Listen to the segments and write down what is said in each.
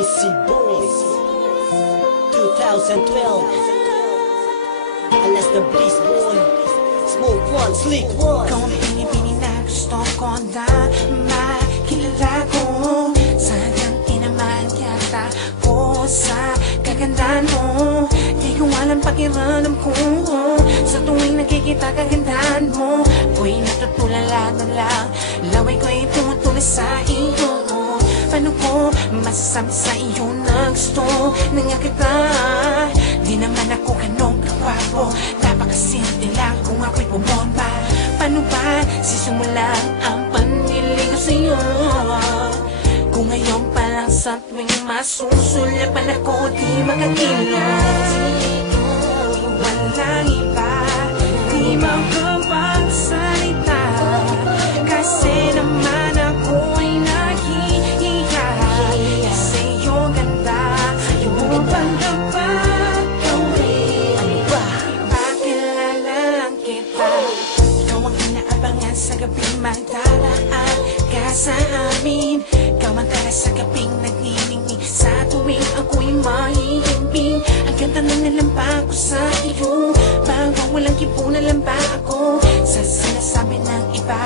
Easy Boys 2012. Alas the Bliss Boy, Smoke One, Slick One. Ikaw ang pinipili na gusto ko na makilala ko. Sadyang tinaman yata ko sa kagandahan mo. Di ko alam pakiramdam ko sa tuwing nakikita kagandahan mo. Ako'y natutulala na lang, laway ko'y tumutuloy sa iyo. Paano ko masasabi sa iyo na gusto na nga kita? Di naman ako ganong kawapo, napakasimple lang kung ako'y bumomba. Paano ba sisimulan ang paniligaw sa iyo? Kung ngayon pa lang sa tuwing masusulapan ako, di makakilos. Walang iba, di makapagsalita, kasi naman ako'y nahihiya sa iyong ganda. Ayaw mo bang dapat gawin? Ipakilala lang kita. Ikaw ang inaabangan sa gabing magdaraan ka sa amin. Ikaw ang tara sa gabing nagniningning sa tuwing ako'y mahihimbing. Ang ganda na nalampa ko sa iyo, bago walang kipunan lang ba ako sa sinasabi ng iba?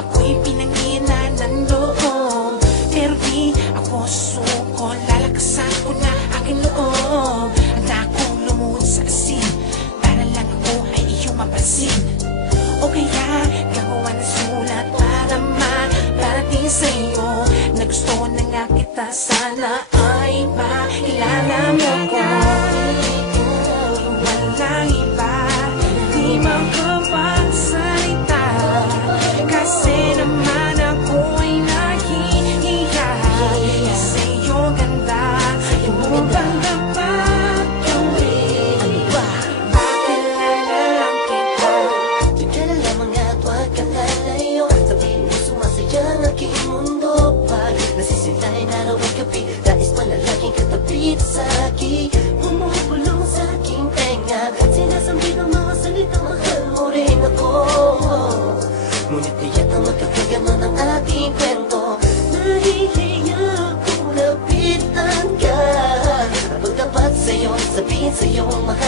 Ako'y pinanginan ng loob, pero di ako suko. Lalakasan ko na aking loob. Handa akong lumuhod sa asin para lang ako ay iyong mapansin. O kaya gagawa ng sulat para maparating sa iyo na gusto na nga kita, sana ay makilala mo ko. Walang iba, di makapagsalita, kasi naman ako'y nahihiya sa iyong ganda. Ayaw mo bang dapat gawin? Ipakilala lang kita. Di ka na lamang at huwag kang lalayo. Sabihin mo sumasaya ang aking mundo. Pag nasisintay na raw ang gabi, nais manalaging katabi sa akin. Bumubulong sa aking tenga, sinasabi ng mga salita, mahal mo rin ako. Ngunit tiyak ang magkakagano ng ating kwento. Nahihiya kung lapitan ka. Kapag tapat sa'yo, sabihin sa'yo, mahal